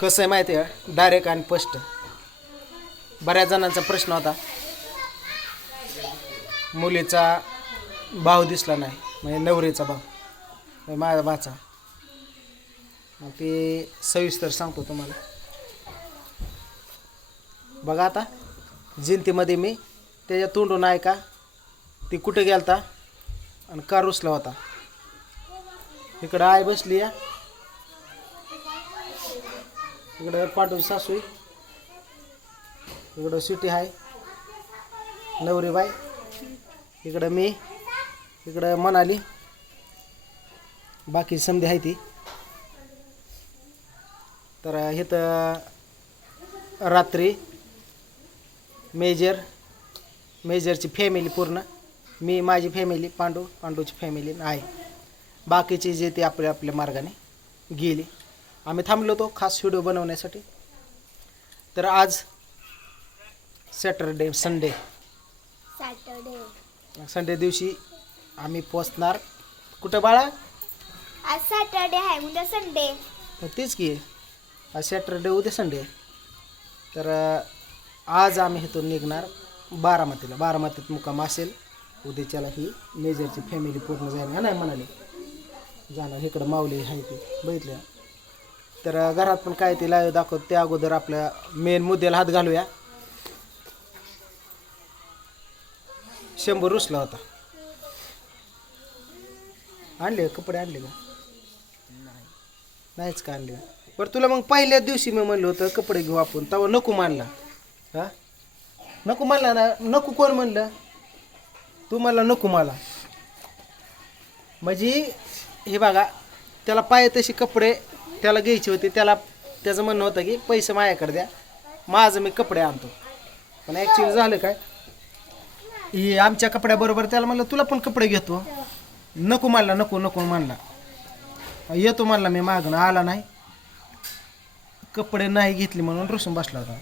कसं आहे माहिती आहे डायरेक्ट आणि स्पष्ट बऱ्याच जणांचा प्रश्न होता. मुलीचा भाव दिसला नाही म्हणजे नवरीचा भाव. माझ्या माझा भाचा. मग ते सविस्तर सांगतो तुम्हाला. बघा आता जिंतीमध्ये मी त्याच्या तोंडून ऐका ती कुठे गेलता? आणि का रुसला होता. इकडं आय बसली या इकडं पाठवून सासू इकडं सिटी आहे नवरीबाई इकडं मी. इकडं मनाली. बाकी संधी आहे ती. तर इथं रात्री मेजर मेजरची फॅमिली पूर्ण. मी माझी फॅमिली पांडू पांडूची फॅमिली आहे बाकीची जे ते आपल्या आपल्या मार्गाने गेली. आम्ही थांबलो होतो खास व्हिडिओ बनवण्यासाठी. तर आज सॅटरडे संडे. सॅटर्डे. संडे दिवशी आम्ही पोचणार कुठं बाळा? आज सॅटर्डे आहे उद्या संडे. मग तेच की आज सॅटरडे उद्या संडे. तर अं, आज आम्ही इथून निघणार बारामतीला. बारामतीत मुक्काम असेल. उद्याच्याला ही मेजरची फॅमिली पूर्ण जाईल हा नाही म्हणाले. जाणार. इकडं माऊली आहे ते बघितलं तर घरात पण काय ते लाईव्ह दाखवत त्या अगोदर आपल्या मेन मुद्द्याला हात घालूया. शंभर रुसला होता. आणले का? कपडे आणले का? नाहीच का आणले? बरं तुला मग पहिल्या दिवशी मी म्हणलं होतं कपडे घेऊ आपण. तेव्हा नको मानला. हा? नको मानला ना? नको कोण म्हणलं? तू मला नको मला. म्हणजे हे बघा त्याला पाहिजे तसे कपडे त्याला घ्यायची होती त्याला त्याचं म्हणणं होतं की पैसे माझ्याकडे द्या माझं मी कपडे आणतो. पण ॲक्च्युली झालं काय? हे आमच्या कपड्याबरोबर त्याला म्हणलं तुला पण कपडे घेतो. नको म्हणला नको नको म्हणला. येतो म्हणला मी मागणं आला नाही. कपडे नाही घेतले म्हणून रुसून बसला होता.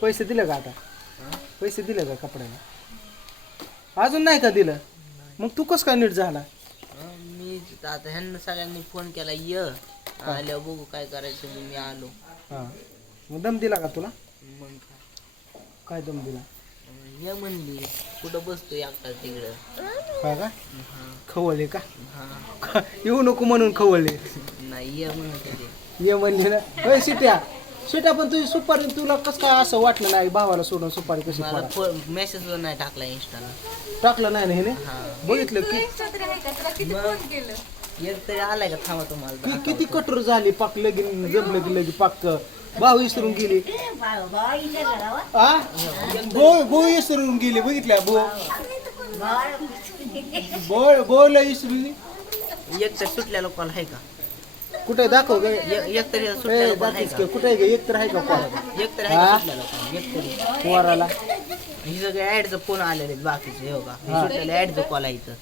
पैसे दिले का आता? पैसे दिले का कपड्याला? अजून नाही का दिलं? मग तू कसं काय नीट झाला? मी आता ह्यांना सगळ्यांनी फोन केला य. आल्यावर बघू काय करायचं मग मी आलो. हां. मग दम दिला का तुला? मग काय? काय दम दिला? ये म्हणली कुठं बसतो एकटा तिकडं? काय का? हा. खवळले का? हा. येऊ नको म्हणून खवळले. नाही ये म्हणत होते. ये म्हणले ना. होय सिट्या सिट्या पण तुझी सुपारी तुला कसं काय असं वाटलं नाही भावाला सोडून सुपारी कशी मला फोडा मेसेज नाही टाकला इंस्टाला टाकलं नाही ना हिने हा बघितलं की एक तरी आलाय का थांबा तुम्हाला कि- किती कठोर झाली पाक लगीन जमलं की लगी पाक भाऊ विसरून गेली आ बो बो विसरून गेली बघितल्या बो बो बोला विसरून एक तर सुटल्याला कॉल आहे का कुठे दाखव ग एक तरी ए, का की, कुठे आहे ग? एक तर आहे का कोण एक तरी हा? एक तरी. पोराला? ही सगळे ऍडचं फोन आलेले आहेत बाकीचे हो का हे. सुटलेले ऍडचं कॉल आहे इथं.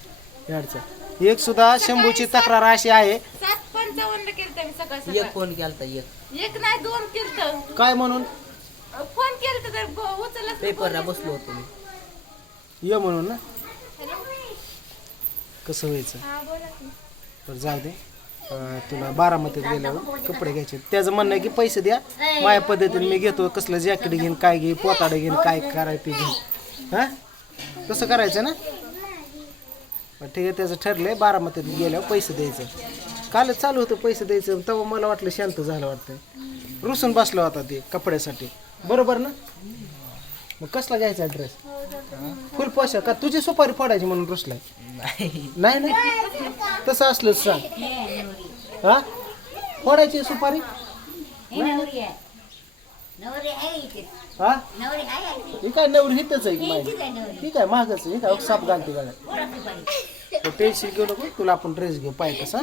याडचं एक सुद्धा शंभूची तक्रार अशी आहे. सात पंचावन्न केलं मी सकाळ एक फोन केलता एक. एक नाही दोन केलं काय म्हणून? फोन केलं तर ब- उचललंच नाही. पेपरला बसलो होतो मी. ये म्हणून ना? हॅलो? कसं व्हायचं? हा, बोला की. तर जाऊ दे. तुला बारामतीत गेल्यावर कपडे घ्यायचे त्याचं म्हणणं आहे की पैसे द्या. माझ्या पद्धतीने मी घेतो. कसलं जॅकेट घेईन काय घेईन पोताडं घेईन काय करायचं ते घेईन हां? तसं करायचं ना? ठीक आहे त्याचं ठरलंय. बारामतीत गेल्यावर पैसे द्यायचं. कालच चालू होतं पैसे द्यायचं. तेव्हा मला वाटलं शांत झालं वाटतं. रुसून बसला होता ते कपड्यासाठी. बरोबर ना? मग कसला घ्यायचा ड्रेस फुल पोशाख. का तुझी सुपारी फोडायची म्हणून रुसलाय? नाही. नाही नाही तसं असलंच सांग. हा? फोडायची सुपारी? हा ही? काय नवरी हितच आहे की माझी ठीक आहे महागच आहे. ही काय साप घालते गाड्या टेन्शन घेऊ नको तुला आपण ड्रेस घेऊ पाय कसा?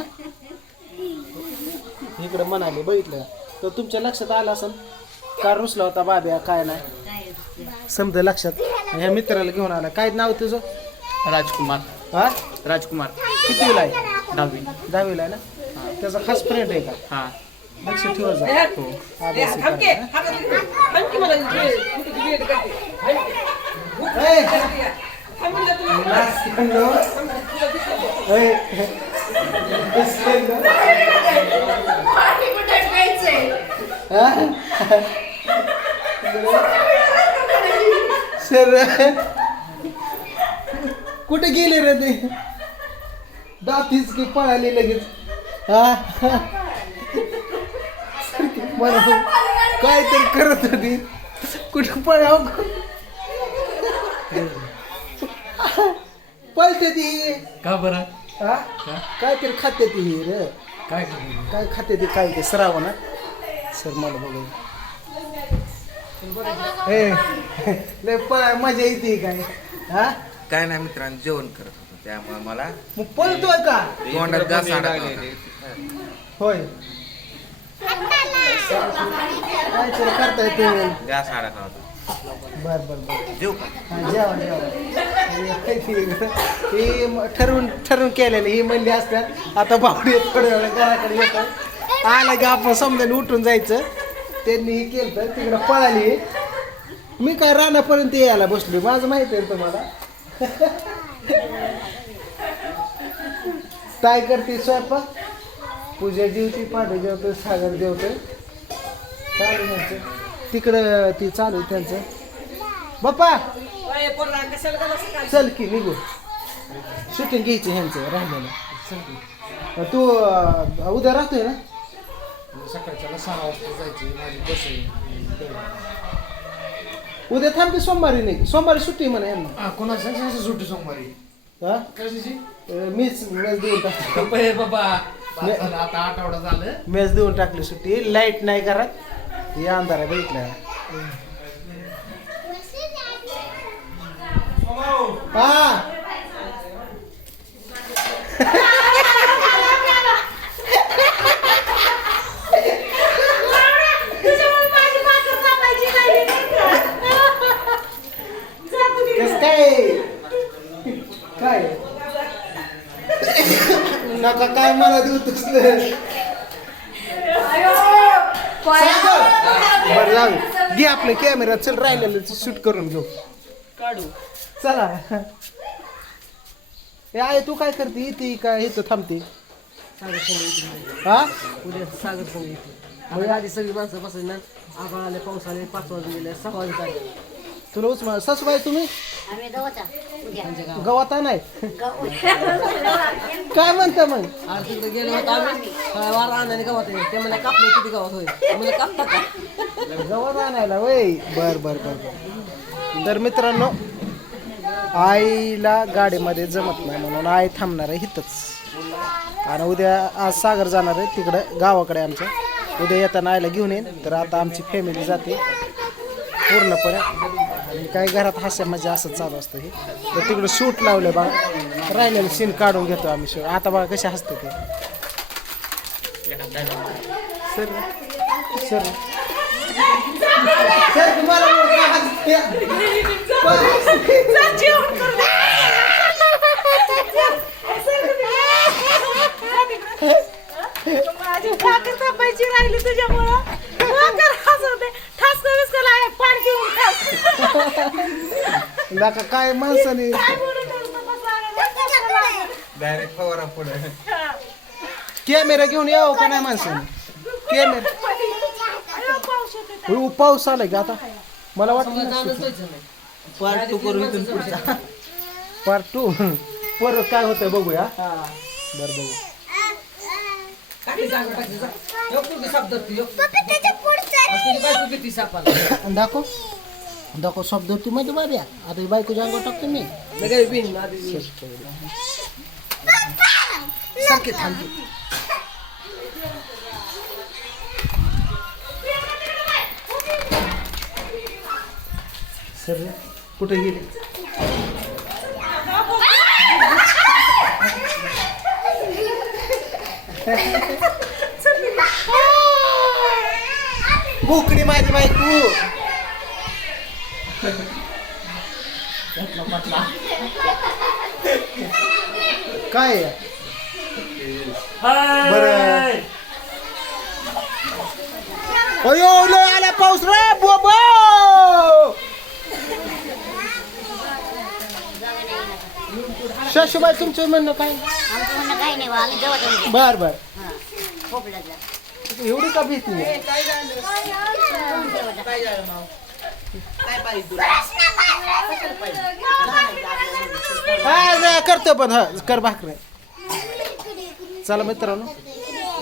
इकडे म्हणाले बघितलं का? तर तुमच्या लक्षात आलं असेल का रुसला होता बाब्या काय नाही. समजा लक्षात? ह्या मित्राला घेऊन आला. काय नाव आहे तुझं? राजकुमार. हा? राजकुमार. कितीला आहे? दहावी. दहावीला आहे ना? त्याचा खास फ्रेंड आहे का? हा. लक्ष ठेवा जा. हा? ए! सर. कुठे गेले रे ते? दातीच की पळाली लगेच. मला काय तरी करत होती. कुठं पळाव? पळते ती. का बरं? हा? काय तरी खाते ती रे. काय करणार काय खाते ती? काय ते सराव ना सर मला बघू ए लय पळा मजा येते काय? हा? काय नाही मित्रांनो जेवण करत. त्यामुळे मला मग पळतोय का? तोंडात घास होता. होय. काय तरी करता येते घास अडकला होता. बर बर बर. जेव का? हा, जेवा जेवा. ही म- ठरवून ठरवून केलेली ही म्हणली असतात. आता बावडी थोड्या वेळा घराकडे येतात आला की आपण समजायला उठून जायचं. त्यांनी हे केलं तर तिकडं पळाली. मी काय रानापर्यंत यायला बसलो माझं माहिती आहे तुम्हाला? काय करते स्वयंपाक? पूजा जेवते पांढरे जेवते सागर जेवते. चालू त्यांचं तिकडं ती चालू त्यांचं. बाप्पा! चल की निघू. शूटिंग घ्यायची ह्यांचं राहिलेलं. तू उद्या राहतोय ना? सकाळच्याला सहा वाजता जायची माझी बस आहे. उद्या थांब की सोमवारी नाही सोमवारी सुट्टी म्हणा यांना. हा कोणा सांगायचं सुट्टी सोमवारी. हा? कशाची? मीच मेस देऊन टाकली गप्पा बाबा. बस झालं आता आठवडा झालं. मेस देऊन टाकली सुट्टी. लाइट नाही घरात. हे अंधार आहे बघितलं हा कस काय काय? नका काय मला देऊ तसलं? बरं जाऊ. दे. घे आपलं कॅमेरा चल राहिलेलं शूट करून घेऊ. काढू. चला. ए आहे तू काय करते? इथे का इथं थांबते. हा? उद्या सागर संघ येते. आम्ही आधी सगळी माणसं बसायची ना आभाळ आले पाऊस आले पाच वाजून गेले सहा वाजता तुला उस्मा सासूबाई तुम्ही? आम्ही गवता उद्या. गवाता. नाही. काय म्हणता मग? आज तिकडे गेलो होतो आम्ही. अं, वार आणाने गावात आहे. ते मला कापलं किती गावात होईल? मला कापता का? गवत आणायला वय. बर बर बर बर. तर मित्रांनो आईला गाडीमध्ये जमत नाही म्हणून आई थांबणार आहे इथंच. आणि उद्या आज सागर जाणार आहे तिकडं गावाकडे आमच्या. उद्या येताना आईला घेऊन येईन. तर आता आमची फॅमिली जाते. पूर्णपणे. आणि काही घरात हास्य मजा असं चालू असतं हे. तर तिकडं शूट लावलं बा. राहिलेलं सीन काढून घेतो आम्ही शूट आता बघा कसे हसते ते. Sir sir. माझी भाकर राहिली तुझ्यामुळं भाकर हसवते ठास बिस्कल आहे पाणी पिऊन खास. नका काय माणसाने? काय बोलू नका बसा. डायरेक्ट फवारा पुढे. कॅमेरा घेऊन यावं का नाही माणसाने? कॅमेरा येतोय. हो, पाऊस आलाय का आता? मला वाटतं ना पार्ट टू करू इथून पुढचा पार्ट टू परत काय होतंय बघूया. बरं बघू आणि तुझी बायको किती सापाला आणि दाखव. माहिती बाब्या आता ही बायको जांगो टाकतो मी लगेच बिन आधी सारखे थांबते सर कुठे गेले बोकडी माझी बायको काय आहे? बरं. अयो लय आला पाऊस रे बोबो! शशुबाई तुमचं म्हणणं काय? आमचं म्हणणं काही नाही बा आम्ही गवत बर बर. खोपला जा एवढी का भीती आहे? काय झालं? काय पाहिजे हा नाही, करतो पण हा कर भाकर. चला मित्रांनो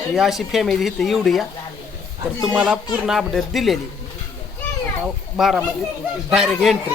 ही अशी फॅमिली इथे एवढी या. तर तुम्हाला पूर्ण अपडेट दिलेली. आता बारामध्ये डायरेक्ट एंट्री